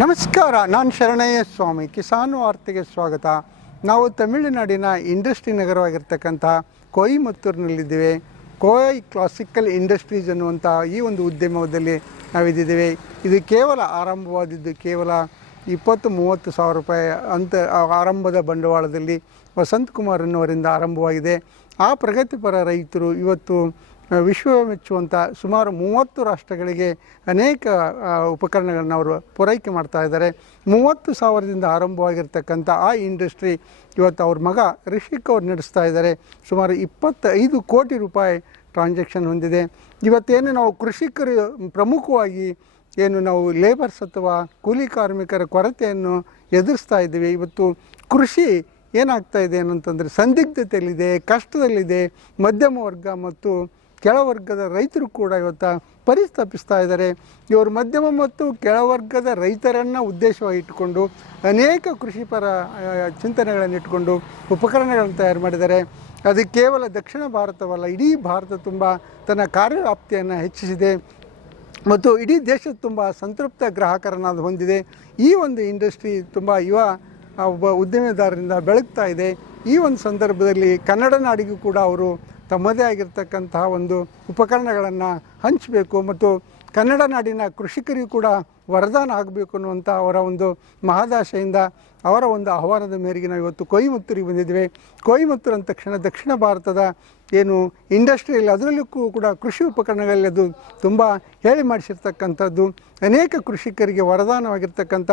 ನಮಸ್ಕಾರ, ನಾನು ಶರಣಯ್ಯ ಸ್ವಾಮಿ. ಕಿಸಾನ್ ವಾರ್ತೆಗೆ ಸ್ವಾಗತ. ನಾವು ತಮಿಳುನಾಡಿನ ಇಂಡಸ್ಟ್ರಿ ನಗರವಾಗಿರ್ತಕ್ಕಂಥ ಕೊಯಮತ್ತೂರಿನಲ್ಲಿದ್ದೇವೆ. ಕೋಯ್ ಕ್ಲಾಸಿಕಲ್ ಇಂಡಸ್ಟ್ರೀಸ್ ಅನ್ನುವಂಥ ಈ ಒಂದು ಉದ್ಯಮದಲ್ಲಿ ನಾವಿದ್ದೇವೆ. ಇದು ಕೇವಲ ಆರಂಭವಾದಿದ್ದು ಕೇವಲ 20-30 ಸಾವಿರ ರೂಪಾಯಿ ಆರಂಭದ ಬಂಡವಾಳದಲ್ಲಿ ವಸಂತ್ ಕುಮಾರ್ ಅನ್ನುವರಿಂದ ಆರಂಭವಾಗಿದೆ. ಆ ಪ್ರಗತಿಪರ ರೈತರು ಇವತ್ತು ವಿಶ್ವ ಮೆಚ್ಚುವಂಥ ಸುಮಾರು 30 ರಾಷ್ಟ್ರಗಳಿಗೆ ಅನೇಕ ಉಪಕರಣಗಳನ್ನು ಅವರು ಪೂರೈಕೆ ಮಾಡ್ತಾ ಇದ್ದಾರೆ. 30,000ದಿಂದ ಆರಂಭವಾಗಿರ್ತಕ್ಕಂಥ ಆ ಇಂಡಸ್ಟ್ರಿ ಇವತ್ತು ಅವ್ರ ಮಗ ರಿಷಿಕ್ ಅವರು ನಡೆಸ್ತಾ ಇದ್ದಾರೆ. ಸುಮಾರು 25 ಕೋಟಿ ರೂಪಾಯಿ ಟ್ರಾನ್ಸಾಕ್ಷನ್ ಹೊಂದಿದೆ. ಇವತ್ತೇನು ನಾವು ಕೃಷಿಕರು ಪ್ರಮುಖವಾಗಿ ಏನು ನಾವು ಲೇಬರ್ಸ್ ಅಥವಾ ಕೂಲಿ ಕಾರ್ಮಿಕರ ಕೊರತೆಯನ್ನು ಎದುರಿಸ್ತಾ ಇದ್ದೀವಿ. ಇವತ್ತು ಕೃಷಿ ಏನಾಗ್ತಾ ಇದೆ ಅಂತಂದರೆ ಸಂದಿಗ್ಧತೆಯಲ್ಲಿದೆ, ಕಷ್ಟದಲ್ಲಿದೆ. ಮಧ್ಯಮ ವರ್ಗ ಮತ್ತು ಕೆಳವರ್ಗದ ರೈತರು ಕೂಡ ಇವತ್ತು ಪರಿತಪಿಸ್ತಾ ಇದ್ದಾರೆ. ಇವರು ಮಧ್ಯಮ ಮತ್ತು ಕೆಳವರ್ಗದ ರೈತರನ್ನು ಉದ್ದೇಶವಾಗಿ ಇಟ್ಟುಕೊಂಡು ಅನೇಕ ಕೃಷಿಪರ ಚಿಂತನೆಗಳನ್ನು ಇಟ್ಟುಕೊಂಡು ಉಪಕರಣಗಳನ್ನು ತಯಾರು ಮಾಡಿದ್ದಾರೆ. ಅದು ಕೇವಲ ದಕ್ಷಿಣ ಭಾರತವಲ್ಲ, ಇಡೀ ಭಾರತ ತುಂಬ ತನ್ನ ಕಾರ್ಯವ್ಯಾಪ್ತಿಯನ್ನು ಹೆಚ್ಚಿಸಿದೆ ಮತ್ತು ಇಡೀ ದೇಶದ ತುಂಬ ಸಂತೃಪ್ತ ಗ್ರಾಹಕರನ್ನು ಅದು ಹೊಂದಿದೆ. ಈ ಒಂದು ಇಂಡಸ್ಟ್ರಿ ತುಂಬ ಯುವ ಒಬ್ಬ ಉದ್ಯಮಿದಾರರಿಂದ ಬೆಳಗ್ತಾ ಇದೆ. ಈ ಒಂದು ಸಂದರ್ಭದಲ್ಲಿ ಕನ್ನಡ ನಾಡಿಗೂ ಕೂಡ ಅವರು ತಮ್ಮದೇ ಆಗಿರ್ತಕ್ಕಂತಹ ಒಂದು ಉಪಕರಣಗಳನ್ನು ಹಂಚಬೇಕು ಮತ್ತು ಕನ್ನಡ ನಾಡಿನ ಕೃಷಿಕರಿಗೂ ಕೂಡ ವರದಾನ ಆಗಬೇಕು ಅನ್ನುವಂಥ ಅವರ ಒಂದು ಮಹದಾಶೆಯಿಂದ ಅವರ ಒಂದು ಆಹ್ವಾನದ ಮೇರೆಗೆ ನಾವು ಇವತ್ತು ಕೊಯಮತ್ತೂರಿಗೆ ಬಂದಿದ್ದೇವೆ. ಕೊಯಮತ್ತೂರು ಅಂದ ತಕ್ಷಣ ದಕ್ಷಿಣ ಭಾರತದ ಏನು ಇಂಡಸ್ಟ್ರಿಯಲ್ಲಿ ಅದರಲ್ಲೂ ಕೂಡ ಕೃಷಿ ಉಪಕರಣಗಳಲ್ಲಿ ಅದು ತುಂಬ ಹೇಳಿ ಮಾಡಿಸಿರ್ತಕ್ಕಂಥದ್ದು. ಅನೇಕ ಕೃಷಿಕರಿಗೆ ವರದಾನವಾಗಿರ್ತಕ್ಕಂಥ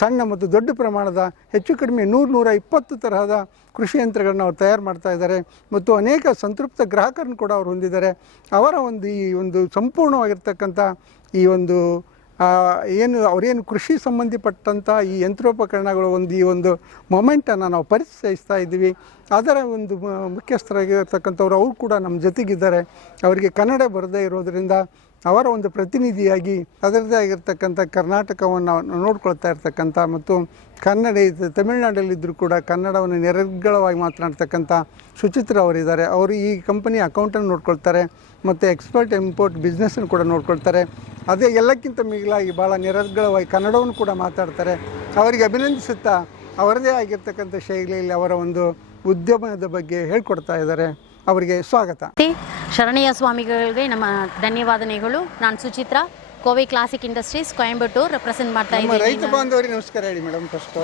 ಸಣ್ಣ ಮತ್ತು ದೊಡ್ಡ ಪ್ರಮಾಣದ ಹೆಚ್ಚು ಕಡಿಮೆ 100-120 ತರಹದ ಕೃಷಿ ಯಂತ್ರಗಳನ್ನು ಅವ್ರು ತಯಾರು ಮಾಡ್ತಾ ಇದ್ದಾರೆ ಮತ್ತು ಅನೇಕ ಸಂತೃಪ್ತ ಗ್ರಾಹಕರನ್ನು ಕೂಡ ಅವರು ಹೊಂದಿದ್ದಾರೆ. ಅವರ ಒಂದು ಈ ಒಂದು ಸಂಪೂರ್ಣವಾಗಿರ್ತಕ್ಕಂಥ ಈ ಒಂದು ಏನು ಅವರೇನು ಕೃಷಿ ಸಂಬಂಧಿಪಟ್ಟಂಥ ಈ ಯಂತ್ರೋಪಕರಣಗಳು ಈ ಒಂದು ಮೊಮೆಂಟನ್ನು ನಾವು ಪರಿಚಯಿಸ್ತಾ ಇದ್ದೀವಿ. ಅದರ ಒಂದು ಮುಖ್ಯಸ್ಥರಾಗಿರ್ತಕ್ಕಂಥವ್ರು ಅವರು ಕೂಡ ನಮ್ಮ ಜೊತೆಗಿದ್ದಾರೆ. ಅವರಿಗೆ ಕನ್ನಡ ಬರದೇ ಇರೋದರಿಂದ ಅವರ ಒಂದು ಪ್ರತಿನಿಧಿಯಾಗಿ ಅದರದ್ದೇ ಆಗಿರ್ತಕ್ಕಂಥ ಕರ್ನಾಟಕವನ್ನು ನೋಡ್ಕೊಳ್ತಾ ಇರ್ತಕ್ಕಂಥ ಮತ್ತು ಕನ್ನಡ ತಮಿಳುನಾಡಲ್ಲಿದ್ದರೂ ಕೂಡ ಕನ್ನಡವನ್ನು ನಿರರ್ಗಳವಾಗಿ ಮಾತನಾಡ್ತಕ್ಕಂಥ ಸುಚಿತ್ರ ಅವರಿದ್ದಾರೆ. ಅವರು ಈ ಕಂಪನಿ ಅಕೌಂಟನ್ನು ನೋಡ್ಕೊಳ್ತಾರೆ ಮತ್ತು ಎಕ್ಸ್ಪೋರ್ಟ್ ಇಂಪೋರ್ಟ್ ಬಿಸ್ನೆಸ್ಸನ್ನು ಕೂಡ ನೋಡ್ಕೊಳ್ತಾರೆ. ಅದೇ ಎಲ್ಲಕ್ಕಿಂತ ಮಿಗಿಲಾಗಿ ಭಾಳ ನಿರರ್ಗಳವಾಗಿ ಕನ್ನಡವನ್ನು ಕೂಡ ಮಾತಾಡ್ತಾರೆ. ಅವರಿಗೆ ಅಭಿನಂದಿಸುತ್ತಾ ಅವರದೇ ಆಗಿರ್ತಕ್ಕಂಥ ಶೈಲಿಯಲ್ಲಿ ಅವರ ಒಂದು ಉದ್ಯಮದ ಬಗ್ಗೆ ಹೇಳ್ಕೊಡ್ತಾ ಇದ್ದಾರೆ. ಅವರಿಗೆ ಸ್ವಾಗತ. ಶರಣಯ್ಯ ಸ್ವಾಮಿಗಳಿಗೆ ನಮ್ಮ ಧನ್ಯವಾದನೆಗಳು. ನಾನು Suchitra, Kovai classic industries Coimbatore represent ಮಾಡ್ತಾ ಇದ್ದೀನಿ. ರೈತ ಬಾಂಧವರಿಗೆ ನಮಸ್ಕಾರ ಹೇಳಿ ಮೇಡಮ್. ಫಸ್ಟ್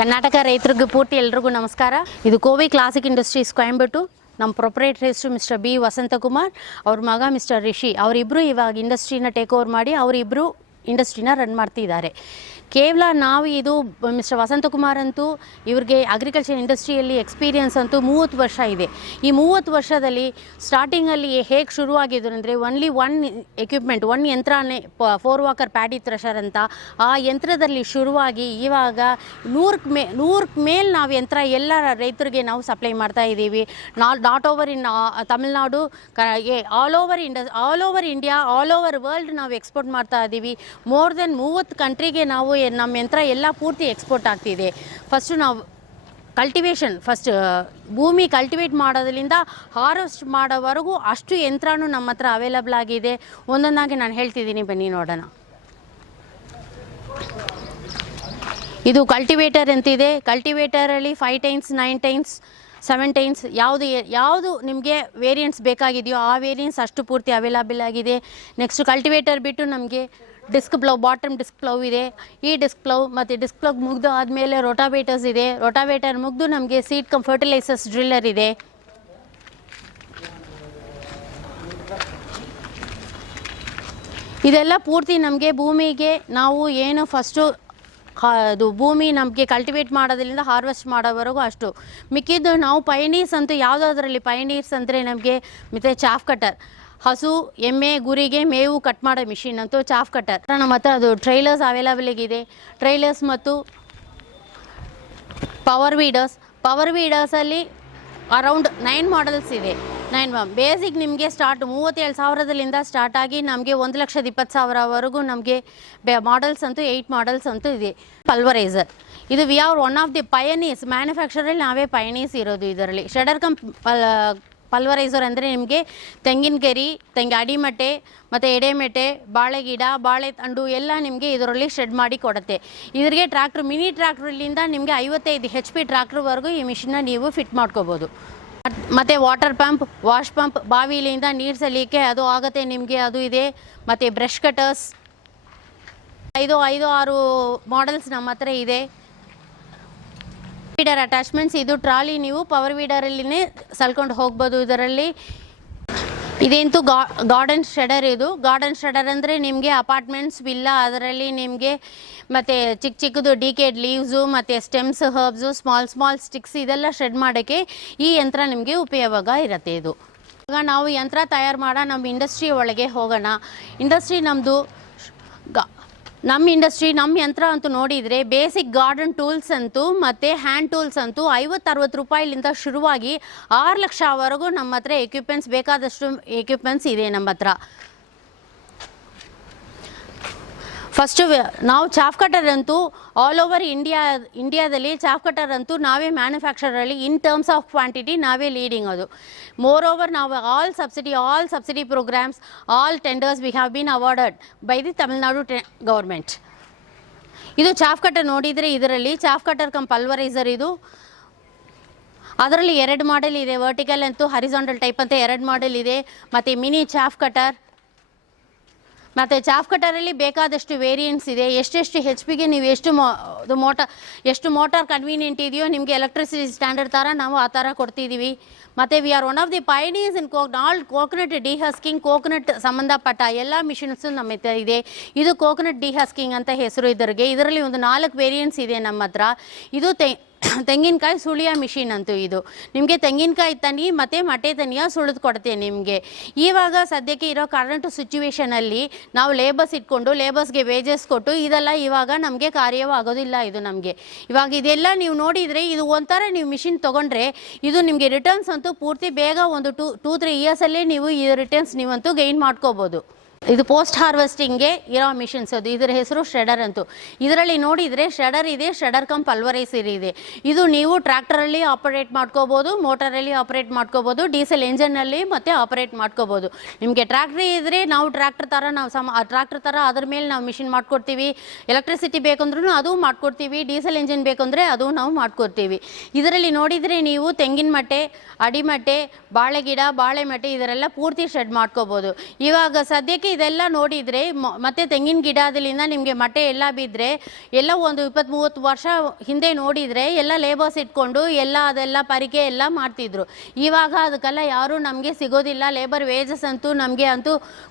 ಕರ್ನಾಟಕ ರೈತರಿಗೂ ಪೂರ್ತಿ ಎಲ್ರಿಗೂ ನಮಸ್ಕಾರ. ಇದು ಕೋವಿ ಕ್ಲಾಸಿಕ್ ಇಂಡಸ್ಟ್ರೀಸ್ ಕೊಯಂಬತ್ತೂರು. ನಮ್ಮ ಪ್ರೊಪ್ರೈಟರ್ ಹೆಸರು ಮಿಸ್ಟರ್ ಬಿ ವಸಂತಕುಮಾರ್, ಅವ್ರ ಮಗ ಮಿಸ್ಟರ್ ರಿಷಿ. ಅವರಿಬ್ಬರು ಇವಾಗ ಇಂಡಸ್ಟ್ರಿನ ಟೇಕ್ ಓವರ್ ಮಾಡಿ ಅವರಿಬ್ಬರು ಇಂಡಸ್ಟ್ರಿನ ರನ್ ಮಾಡ್ತಿದ್ದಾರೆ. ಕೇವಲ ನಾವು ಇದು ಮಿಸ್ಟರ್ ವಸಂತಕುಮಾರ್ ಅಂತೂ ಇವ್ರಿಗೆ ಅಗ್ರಿಕಲ್ಚರ್ ಇಂಡಸ್ಟ್ರಿಯಲ್ಲಿ ಎಕ್ಸ್ಪೀರಿಯನ್ಸ್ ಅಂತೂ 30 ವರ್ಷ ಇದೆ. ಈ 30 ವರ್ಷದಲ್ಲಿ ಸ್ಟಾರ್ಟಿಂಗಲ್ಲಿ ಹೇಗೆ ಶುರುವಾಗಿದ್ರು ಅಂದರೆ ಒನ್ಲಿ ಒನ್ ಎಕ್ವಿಪ್ಮೆಂಟ್, ಒಂದು ಯಂತ್ರನೇ 4 ವಾಕರ್ ಪ್ಯಾಡಿ ಥ್ರೆಷರ್ ಅಂತ. ಆ ಯಂತ್ರದಲ್ಲಿ ಶುರುವಾಗಿ ಇವಾಗ 100ಕ್ಕೆ ಮೇಲೆ ನಾವು ಯಂತ್ರ ಎಲ್ಲ ರೈತರಿಗೆ ನಾವು ಸಪ್ಲೈ ಮಾಡ್ತಾ ಇದ್ದೀವಿ. Not over in Tamil Nadu, all over India, all over world ನಾವು ಎಕ್ಸ್ಪೋರ್ಟ್ ಮಾಡ್ತಾ ಇದ್ದೀವಿ. ಮೋರ್ ದೆನ್ 30 ಕಂಟ್ರಿಗೆ ನಾವು ನಮ್ಮ ಯಂತ್ರ ಎಲ್ಲ ಪೂರ್ತಿ ಎಕ್ಸ್ಪೋರ್ಟ್ ಆಗ್ತಿದೆ. ಫಸ್ಟು ನಾವು ಕಲ್ಟಿವೇಷನ್, ಭೂಮಿ ಕಲ್ಟಿವೇಟ್ ಮಾಡೋದ್ರಿಂದ ಹಾರ್ವೆಸ್ಟ್ ಮಾಡೋವರೆಗೂ ಅಷ್ಟು ಯಂತ್ರನೂ ನಮ್ಮ ಹತ್ರ ಅವೈಲಬಲ್ ಆಗಿದೆ. ಒಂದೊಂದಾಗಿ ನಾನು ಹೇಳ್ತಿದ್ದೀನಿ, ಬನ್ನಿ ನೋಡೋಣ. ಇದು ಕಲ್ಟಿವೇಟರ್ ಅಂತಿದೆ. ಕಲ್ಟಿವೇಟರಲ್ಲಿ 5 ಟೈನ್ಸ್, 9 ಟೈನ್ಸ್, 7 ಟೈನ್ಸ್ ಯಾವುದು ನಿಮಗೆ ವೇರಿಯಂಟ್ಸ್ ಬೇಕಾಗಿದೆಯೋ ಆ ವೇರಿಯಂಟ್ಸ್ ಅಷ್ಟು ಪೂರ್ತಿ ಅವೈಲಬಲ್ ಆಗಿದೆ. ನೆಕ್ಸ್ಟ್ ಕಲ್ಟಿವೇಟರ್ ಬಿಟ್ಟು ನಮಗೆ ಡಿಸ್ಕ್ ಪ್ಲವ್, ಬಾಟಮ್ ಡಿಸ್ಕ್ ಪ್ಲವ್ ಇದೆ. ಈ ಡಿಸ್ಕ್ ಪ್ಲವ್ ಮತ್ತು ಡಿಸ್ಕ್ ಪ್ಲವ್ ಮುಗಿದು ಆದಮೇಲೆ ರೋಟಾವೇಟರ್ಸ್ ಇದೆ. ರೋಟಾವೇಟರ್ ಮುಗಿದು ನಮಗೆ ಸೀಡ್ ಕಮ್ ಫರ್ಟಿಲೈಸರ್ಸ್ ಡ್ರಿಲ್ಲರ್ ಇದೆ. ಇದೆಲ್ಲ ಪೂರ್ತಿ ನಮಗೆ ಭೂಮಿಗೆ ನಾವು ಏನು ಫಸ್ಟು ಅದು ಭೂಮಿ ನಮಗೆ ಕಲ್ಟಿವೇಟ್ ಮಾಡೋದ್ರಿಂದ ಹಾರ್ವೆಸ್ಟ್ ಮಾಡೋವರೆಗೂ ಅಷ್ಟು. ಮಿಕ್ಕಿದ್ದು ನಾವು ಪಯನೀರ್ಸ್ ಅಂತೂ ಯಾವುದಾದ್ರಲ್ಲಿ ಪಯನೀರ್ಸ್ ಅಂದರೆ ನಮಗೆ ಮತ್ತು ಚಾಫ್ ಕಟರ್, ಹಸು ಎಮ್ಮೆ ಗುರಿಗೆ ಮೇವು ಕಟ್ ಮಾಡೋ ಮಿಷಿನ್ ಅಂತೂ ಚಾಫ್ ಕಟರ್ ನಮ್ಮ ಹತ್ರ ಅದು ಟ್ರೈಲರ್ಸ್ ಅವೈಲಬಲ್ ಇದೆ. ಟ್ರೈಲರ್ಸ್ ಮತ್ತು ಪವರ್ ವೀಡರ್ಸಲ್ಲಿ ಅರೌಂಡ್ 9 ಮಾಡೆಲ್ಸ್ ಇದೆ. 9 ಬೇಸಿಕ್ ನಿಮಗೆ ಸ್ಟಾರ್ಟ್ 37,000ದಿಂದ ಸ್ಟಾರ್ಟ್ ಆಗಿ ನಮಗೆ 1,20,000ವರೆಗೂ ನಮಗೆ ಮಾಡೆಲ್ಸ್ ಅಂತೂ 8 ಮಾಡೆಲ್ಸ್ ಅಂತೂ ಇದೆ. ಪಲ್ವರೈಸರ್ ಇದು we are one of the pioneers, ಮ್ಯಾನುಫ್ಯಾಕ್ಚರಲ್ಲಿ ನಾವೇ ಪಯನೀರ್ಸ್ ಇರೋದು ಇದರಲ್ಲಿ. ಶೆಡರ್ ಪಲ್ವರೈಸರ್ ಅಂದರೆ ನಿಮಗೆ ತೆಂಗಿನ ಗರಿ, ಅಡಿಮಟ್ಟೆ ಮತ್ತು ಎಡೆಮೆಟೆ, ಬಾಳೆ ಗಿಡ, ಬಾಳೆ ತಂಡು ಎಲ್ಲ ನಿಮಗೆ ಇದರಲ್ಲಿ ಶೆಡ್ ಮಾಡಿ ಕೊಡುತ್ತೆ. ಇದ್ರಿಗೆ ಟ್ರ್ಯಾಕ್ಟ್ರ್, ಮಿನಿ ಟ್ರ್ಯಾಕ್ಟ್ರಲ್ಲಿಂದ ನಿಮಗೆ 55 HP ಟ್ರ್ಯಾಕ್ಟ್ರ್ವರೆಗೂ ಈ ಮಿಷಿನ್ನ ನೀವು ಫಿಟ್ ಮಾಡ್ಕೋಬೋದು. ಮತ್ತು ವಾಟರ್ ಪಂಪ್, ವಾಶ್ ಪಂಪ್, ಬಾವಿಲಿಂದ ನೀರು ಸಲಿಕ್ಕೆ ಅದು ಆಗುತ್ತೆ ನಿಮಗೆ, ಅದು ಇದೆ. ಮತ್ತು ಬ್ರಷ್ ಕಟರ್ಸ್ 5-6 ಮಾಡೆಲ್ಸ್ ನಮ್ಮ ಹತ್ರ ಇದೆ. ವೀಡರ್ ಅಟ್ಯಾಚ್ಮೆಂಟ್ಸ್, ಇದು ಟ್ರಾಲಿ ನೀವು ಪವರ್ ವೀಡರಲ್ಲಿನೇ ಸಲ್ಕೊಂಡು ಹೋಗ್ಬೋದು. ಇದರಲ್ಲಿ ಇದಂತೂ ಗಾರ್ಡನ್ ಶೆಡರ್. ಇದು ಗಾರ್ಡನ್ ಶೆಡರ್ ಅಂದರೆ ನಿಮಗೆ ಅಪಾರ್ಟ್ಮೆಂಟ್ಸ್, ವಿಲ್ಲಾ ಅದರಲ್ಲಿ ನಿಮಗೆ ಮತ್ತು ಚಿಕ್ಕದು ಡಿಕೇಡ್ ಲೀವ್ಸು ಮತ್ತು ಸ್ಟೆಮ್ಸ್, ಹರ್ಬ್ಸು, ಸ್ಮಾಲ್ ಸ್ಟಿಕ್ಸ್ ಇದೆಲ್ಲ ಶೆಡ್ ಮಾಡೋಕ್ಕೆ ಈ ಯಂತ್ರ ನಿಮಗೆ ಉಪಯೋಗ ಇರುತ್ತೆ. ಇದು ಈಗ ನಾವು ಯಂತ್ರ ತಯಾರು ಮಾಡೋ ನಮ್ಮ ಇಂಡಸ್ಟ್ರಿ ಒಳಗೆ ಹೋಗೋಣ. ಇಂಡಸ್ಟ್ರಿ ನಮ್ಮದು ನಮ್ಮ ಯಂತ್ರ ಅಂತೂ ನೋಡಿದರೆ ಬೇಸಿಕ್ ಗಾರ್ಡನ್ ಟೂಲ್ಸ್ ಅಂತೂ ಮತ್ತು ಹ್ಯಾಂಡ್ ಟೂಲ್ಸ್ ಅಂತೂ 50-60 ರೂಪಾಯಿಲಿಂದ ಶುರುವಾಗಿ 6 ಲಕ್ಷವರೆಗೂ ನಮ್ಮ ಹತ್ರ ಎಕ್ವಿಪ್ಮೆಂಟ್ಸ್, ಬೇಕಾದಷ್ಟು ಎಕ್ವಿಪ್ಮೆಂಟ್ಸ್ ಇದೆ ನಮ್ಮ ಹತ್ರ. ಫಸ್ಟು ನಾವು ಚಾಫ್ ಕಟರ್ ಅಂತೂ ಆಲ್ ಓವರ್ ಇಂಡಿಯಾದಲ್ಲಿ ಚಾಫ್ ಕಟರ್ ಅಂತೂ ನಾವೇ ಮ್ಯಾನುಫ್ಯಾಕ್ಚರಲ್ಲಿ ಇನ್ ಟರ್ಮ್ಸ್ ಆಫ್ ಕ್ವಾಂಟಿಟಿ ನಾವೇ ಲೀಡಿಂಗ್. ಅದು ಮೋರ್ ಓವರ್ ನಾವು all subsidy programmes, all tenders we have been awarded by the Tamil Nadu government. ಇದು ಚಾಫ್ ಕಟರ್ ನೋಡಿದರೆ ಇದರಲ್ಲಿ ಚಾಫ್ ಕಟರ್ ಕಮ್ ಪಲ್ವರೈಸರ್. ಇದು ಅದರಲ್ಲಿ 2 ಮಾಡೆಲ್ ಇದೆ, ವರ್ಟಿಕಲ್ ಅಂತೂ ಹಾರಿಜಾಂಟಲ್ ಟೈಪ್ ಅಂತ 2 ಮಾಡೆಲ್ ಇದೆ. ಮತ್ತು ಮಿನಿ ಚಾಫ್ ಕಟರ್, ಮತ್ತು ಚಾಫ್ ಕಟರಲ್ಲಿ ಬೇಕಾದಷ್ಟು ವೇರಿಯಂಟ್ಸ್ ಇದೆ. ಎಷ್ಟು HP ನೀವು ಎಷ್ಟು ಮೋಟಾರ್ ಕನ್ವೀನಿಯೆಂಟ್ ಇದೆಯೋ ನಿಮಗೆ ಎಲೆಕ್ಟ್ರಿಸಿಟಿ ಸ್ಟ್ಯಾಂಡರ್ಡ್ ಥರ ನಾವು ಆ ಥರ ಕೊಡ್ತಿದ್ದೀವಿ. ಮತ್ತು we are one of the pioneers in all coconut dehusking, coconut ಸಂಬಂಧಪಟ್ಟ ಎಲ್ಲ ಮಿಷಿನ್ಸು ನಮ್ಮ ಹತ್ರ ಇದೆ. ಇದು ಕೋಕೋನಟ್ ಡಿಹಸ್ಕಿಂಗ್ ಅಂತ ಹೆಸರು ಇದರಲ್ಲಿ ಒಂದು 4 ವೇರಿಯಂಟ್ಸ್ ಇದೆ ನಮ್ಮ ಹತ್ರ. ಇದು ತೆಂಗಿನಕಾಯಿ ಸುಳಿಯೋ ಮಿಷಿನ್ ಅಂತೂ ಇದು ನಿಮಗೆ ತೆಂಗಿನಕಾಯಿ ತನಿ ಮತ್ತು ಮಟ್ಟೆ ತನಿಯ ಸುಳಿದು ಕೊಡುತ್ತೆ ನಿಮಗೆ. ಇವಾಗ ಸದ್ಯಕ್ಕೆ ಇರೋ ಕರೆಂಟ್ ಸಿಚುವೇಷನಲ್ಲಿ ನಾವು ಲೇಬರ್ಸ್ ಇಟ್ಕೊಂಡು ಲೇಬರ್ಸ್ಗೆ ವೇಜಸ್ ಕೊಟ್ಟು ಇದೆಲ್ಲ ಇವಾಗ ನಮಗೆ ಕಾರ್ಯವಾಗೋದಿಲ್ಲ. ಇದು ನಮಗೆ ಇವಾಗ ಇದೆಲ್ಲ ನೀವು ನೋಡಿದರೆ ಇದು ಒಂಥರ ನೀವು ಮಿಷಿನ್ ತೊಗೊಂಡ್ರೆ ಇದು ನಿಮಗೆ ರಿಟರ್ನ್ಸ್ ಅಂತೂ ಪೂರ್ತಿ ಬೇಗ ಒಂದು 2-3 ಇಯರ್ಸಲ್ಲೇ ನೀವು ಈ ರಿಟರ್ನ್ಸ್ ನೀವಂತೂ ಗೈನ್ ಮಾಡ್ಕೋಬೋದು. ಇದು ಪೋಸ್ಟ್ ಹಾರ್ವೆಸ್ಟಿಂಗ್ಗೆ ಇರೋ ಮಿಷನ್ಸ್. ಅದು ಇದರ ಹೆಸರು ಶ್ರೆಡರ್ ಅಂತೂ. ಇದರಲ್ಲಿ ನೋಡಿದರೆ ಶ್ರೆಡರ್ ಇದೆ, ಶ್ರೆಡರ್ ಕಮ್ ಪಲ್ವರೈಸರ್ ಇದೆ. ಇದು ನೀವು ಟ್ರ್ಯಾಕ್ಟರಲ್ಲಿ ಆಪರೇಟ್ ಮಾಡ್ಕೋಬೋದು, ಮೋಟರಲ್ಲಿ ಆಪರೇಟ್ ಮಾಡ್ಕೋಬೋದು, ಡೀಸೆಲ್ ಇಂಜನ್ನಲ್ಲಿ ಮತ್ತು ಆಪರೇಟ್ ಮಾಡ್ಕೋಬೋದು. ನಿಮಗೆ ಟ್ರ್ಯಾಕ್ಟ್ರಿ ಇದ್ದರೆ ನಾವು ಟ್ರ್ಯಾಕ್ಟರ್ ಥರ ಅದ್ರ ಮೇಲೆ ನಾವು ಮಿಷಿನ್ ಮಾಡ್ಕೊಡ್ತೀವಿ. ಎಲೆಕ್ಟ್ರಿಸಿಟಿ ಬೇಕಂದ್ರೂ ಅದು ಮಾಡ್ಕೊಡ್ತೀವಿ, ಡೀಸೆಲ್ ಇಂಜಿನ್ ಬೇಕಂದರೆ ಅದು ನಾವು ಮಾಡ್ಕೊಡ್ತೀವಿ. ಇದರಲ್ಲಿ ನೋಡಿದರೆ ನೀವು ತೆಂಗಿನ ಮಟ್ಟೆ, ಅಡಿಮಟ್ಟೆ, ಬಾಳೆ ಗಿಡ, ಬಾಳೆ ಮಟ್ಟೆ ಇದರೆಲ್ಲ ಪೂರ್ತಿ ಶೆಡ್ ಮಾಡ್ಕೋಬೋದು. ಇವಾಗ ಸದ್ಯಕ್ಕೆ ಇದೆಲ್ಲ ನೋಡಿದರೆ ಮತ್ತೆ ತೆಂಗಿನ ಗಿಡದಿಂದ ನಿಮಗೆ ಮಟ್ಟೆ ಎಲ್ಲ ಬಿದ್ದರೆ ಎಲ್ಲ ಒಂದು 20-30 ವರ್ಷ ಹಿಂದೆ ನೋಡಿದರೆ ಎಲ್ಲ ಲೇಬರ್ಸ್ ಇಟ್ಕೊಂಡು ಅದೆಲ್ಲ ಪರಿಕೆ ಎಲ್ಲ ಮಾಡ್ತಿದ್ರು. ಇವಾಗ ಅದಕ್ಕೆಲ್ಲ ಯಾರೂ ನಮಗೆ ಸಿಗೋದಿಲ್ಲ. ಲೇಬರ್ ವೇಜಸ್ ಅಂತೂ ನಮಗೆ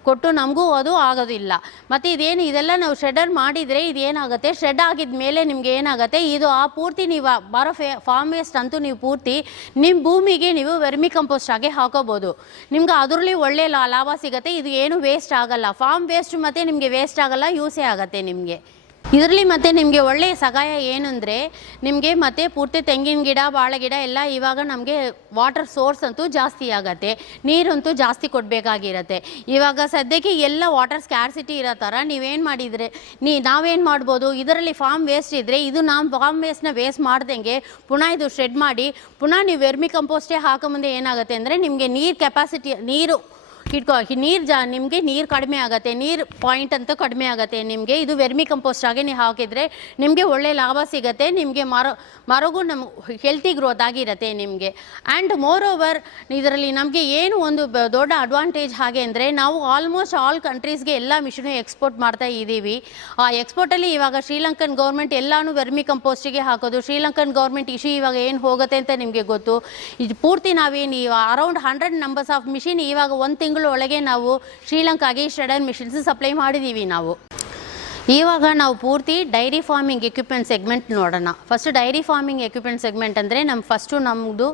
ಕೊಟ್ಟು ನಮಗೂ ಅದು ಆಗೋದಿಲ್ಲ. ಮತ್ತು ಇದೆಲ್ಲ ನಾವು ಶೆಡರ್ ಮಾಡಿದರೆ ಇದೇನಾಗುತ್ತೆ, ಶೆಡ್ ಆಗಿದ ಮೇಲೆ ನಿಮ್ಗೆ ಏನಾಗುತ್ತೆ, ಇದು ಪೂರ್ತಿ ನೀವು ಬರೋ ಫಾರ್ಮ್ ವೇಸ್ಟ್ ಅಂತೂ ನೀವು ಪೂರ್ತಿ ನಿಮ್ಮ ಭೂಮಿಗೆ ನೀವು ವರ್ಮಿ ಕಂಪೋಸ್ಟ್ ಆಗಿ ಹಾಕೋಬೋದು. ನಿಮ್ಗೆ ಅದರಲ್ಲಿ ಒಳ್ಳೆ ಲಾಭ ಸಿಗುತ್ತೆ. ಇದು ಏನು ವೇಸ್ಟ್ ಆಗಲ್ಲ, ಫಾರ್ಮ್ ವೇಸ್ಟ್ ಮತ್ತು ನಿಮಗೆ ವೇಸ್ಟ್ ಆಗಲ್ಲ, ಯೂಸೇ ಆಗುತ್ತೆ ನಿಮಗೆ. ಇದರಲ್ಲಿ ಮತ್ತೆ ನಿಮಗೆ ಒಳ್ಳೆಯ ಸಹಾಯ ಏನು ಅಂದರೆ ನಿಮಗೆ ಮತ್ತೆ ಪೂರ್ತಿ ತೆಂಗಿನ ಗಿಡ, ಬಾಳೆ ಗಿಡ ಎಲ್ಲ ಇವಾಗ ನಮಗೆ ವಾಟರ್ ಸೋರ್ಸ್ ಅಂತೂ ಜಾಸ್ತಿ ಆಗುತ್ತೆ, ನೀರಂತೂ ಜಾಸ್ತಿ ಕೊಡಬೇಕಾಗಿರುತ್ತೆ. ಇವಾಗ ಸದ್ಯಕ್ಕೆ ಎಲ್ಲ ವಾಟರ್ ಸ್ಕ್ಯಾರ್ಸಿಟಿ ಇರೋ ಥರ ನಾವೇನು ಮಾಡ್ಬೋದು, ಇದರಲ್ಲಿ ಫಾರ್ಮ್ ವೇಸ್ಟ್ ಇದ್ದರೆ ಇದು ನಾವು ಫಾರ್ಮ್ ವೇಸ್ಟ್ನ ವೇಸ್ಟ್ ಮಾಡ್ದಂಗೆ ಪುನಃ ಇದು ಶೆಡ್ ಮಾಡಿ ಪುನಃ ನೀವು ವೆರ್ಮಿ ಕಂಪೋಸ್ಟೇ ಹಾಕೊಂಬಂದೆ ಏನಾಗುತ್ತೆ ಅಂದರೆ ನಿಮಗೆ ನೀರು ನಿಮಗೆ ನೀರು ಕಡಿಮೆ ಆಗುತ್ತೆ, ನೀರು ಪಾಯಿಂಟ್ ಅಂತ ಕಡಿಮೆ ಆಗುತ್ತೆ ನಿಮಗೆ. ಇದು ವೆರ್ಮಿ ಕಂಪೋಸ್ಟ್ ಆಗಿ ನೀವು ಹಾಕಿದರೆ ನಿಮಗೆ ಒಳ್ಳೆ ಲಾಭ ಸಿಗುತ್ತೆ. ನಿಮಗೆ ಮರಗೂ ಹೆಲ್ತಿ ಗ್ರೋತ್ ಆಗಿರುತ್ತೆ ನಿಮಗೆ. ಆ್ಯಂಡ್ ಮೋರ್ ಓವರ್ ಇದರಲ್ಲಿ ನಮಗೆ ಏನು ಒಂದು ದೊಡ್ಡ ಅಡ್ವಾಂಟೇಜ್ ಹಾಗೆ ಅಂದರೆ ನಾವು ಆಲ್ಮೋಸ್ಟ್ ಆಲ್ ಕಂಟ್ರೀಸ್ಗೆ ಎಲ್ಲ ಮಿಷನು ಎಕ್ಸ್ಪೋರ್ಟ್ ಮಾಡ್ತಾ ಇದ್ದೀವಿ. ಆ ಎಕ್ಸ್ಪೋರ್ಟಲ್ಲಿ ಇವಾಗ ಶ್ರೀಲಂಕನ್ ಗೌರ್ಮೆಂಟ್ ಎಲ್ಲನೂ ವೆರ್ಮಿ ಕಂಪೋಸ್ಟಿಗೆ ಹಾಕೋದು. ಶ್ರೀಲಂಕನ್ ಗೌರ್ಮೆಂಟ್ ಇಶ್ಯೂ ಇವಾಗ ಏನು ಹೋಗುತ್ತೆ ಅಂತ ನಿಮಗೆ ಗೊತ್ತು. ಇದು ಪೂರ್ತಿ ನಾವೇನು ಅರೌಂಡ್ 100 ನಂಬರ್ಸ್ ಆಫ್ ಮಿಷಿನ್ ಇವಾಗ 1 ತಿಂಗಳು ಒಳಗೆ ನಾವು ಶ್ರೀಲಂಕಾಗೆ ಶ್ರೆಡರ್ ಮಿಷನ್ಸ್ ಸಪ್ಲೈ ಮಾಡಿದ್ದೀವಿ ನಾವು. ಇವಾಗ ನಾವು ಪೂರ್ತಿ ಡೈರಿ ಫಾರ್ಮಿಂಗ್ ಎಕ್ವಿಪ್ಮೆಂಟ್ ಸೆಗ್ಮೆಂಟ್ ನೋಡೋಣ. First dairy farming equipment segment ಅಂದರೆ ನಮ್ಮದು